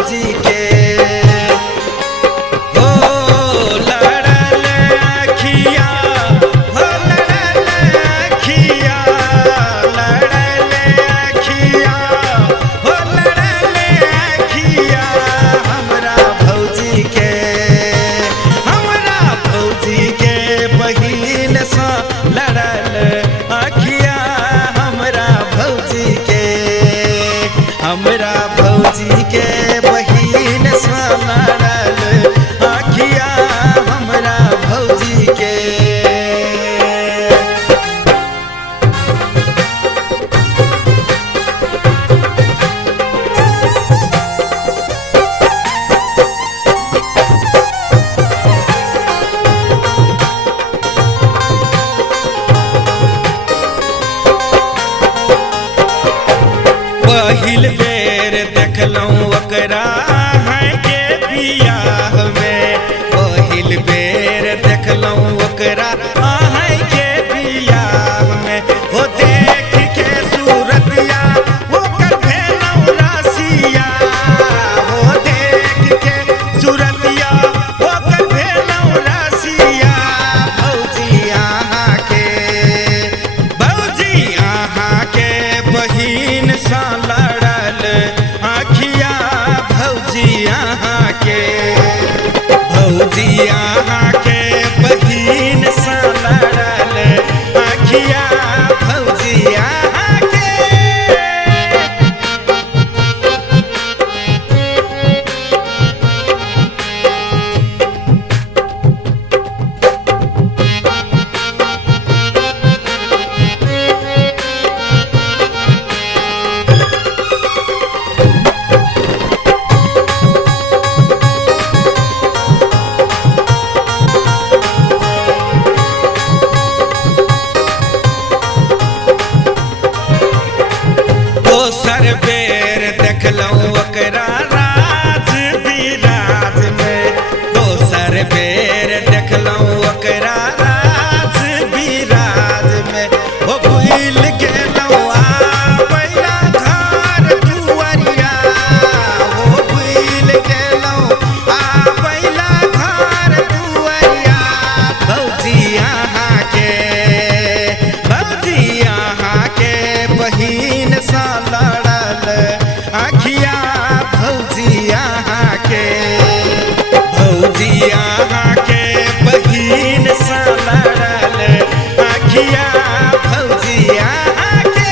भौजी के हो लड़ल अखिया हो लड़ल अखिया लड़ल अखिया हो लड़ल अखिया हमरा भौजी के बहिन सा लड़ल अखिया हमरा भौजी के हमरा भौजी के बहिन सा लड़ल अखिया हमरा भौजी के पहिल बेर देखलहुँ ओकरा है के बियाह में पहिल बेर देखलहुँ ओकरा है के बियाह में हो देख के सूरतिया ओकर भेलहुँ रसिया हो देख के सूरतिया ओकर भेलहुँ रसिया भौजी अहाँ के बहिन सा लड़ल अखिया भौजी अहाँ के बहिन सा लड़ल अखिया भौजी अहाँ के दोसर बेर देखलहुँ ओकरा राज बिराज में दोसर बेर देखलहुँ ओकरा राज बिराज में हो भूल गेलहुँ आबैया घर दुआरिया हो भूल गेलहुँ आबैया घर दुआरिया भौजी अहाँ के बहिन सा लड़ल अखिया भौजी अहाँ के बहिन सा लड़ल अखिया भौजी अहाँ के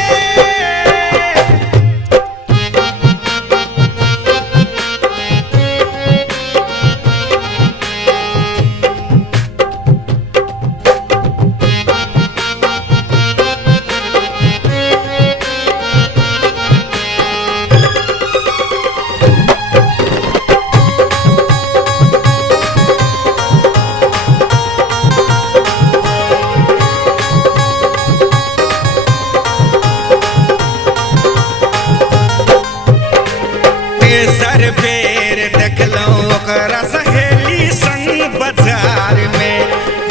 तेसर बेर देखलहुँ ओकरा सहेली संग बाजार में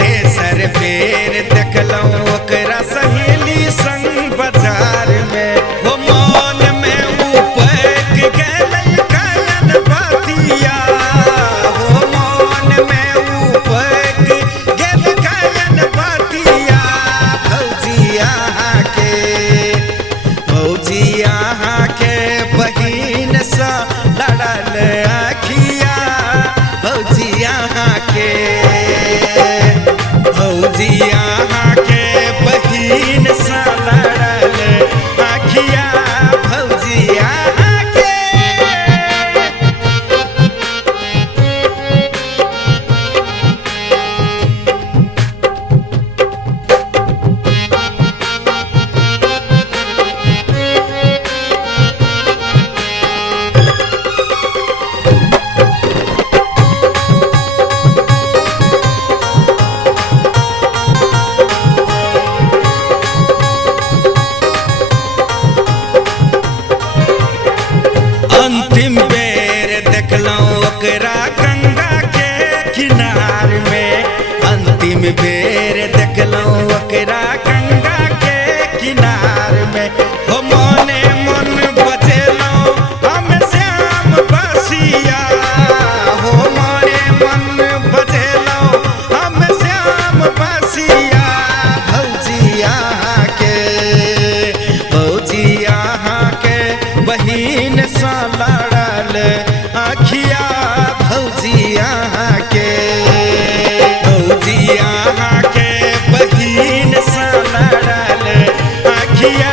तेसर बेर देखलहुँ ओकरा सहेली संग बाजार में हो मन में उपैक गेलै कायन बतिया हो मन में उपैक गेल कायन बतिया भौजी अहाँ के बहिन सा लड़ल अखिया भौजी अहाँ के बहिन सा लड़ल अखिया भौजी अहाँ के बसिया हो मोरे मन बजेलो हम श्याम बसिया भौजी यहाँ के बहिन सा लड़ल आखिया भौजी यहाँ के भौजी यहाँ के बहिन सा लड़ल आखिया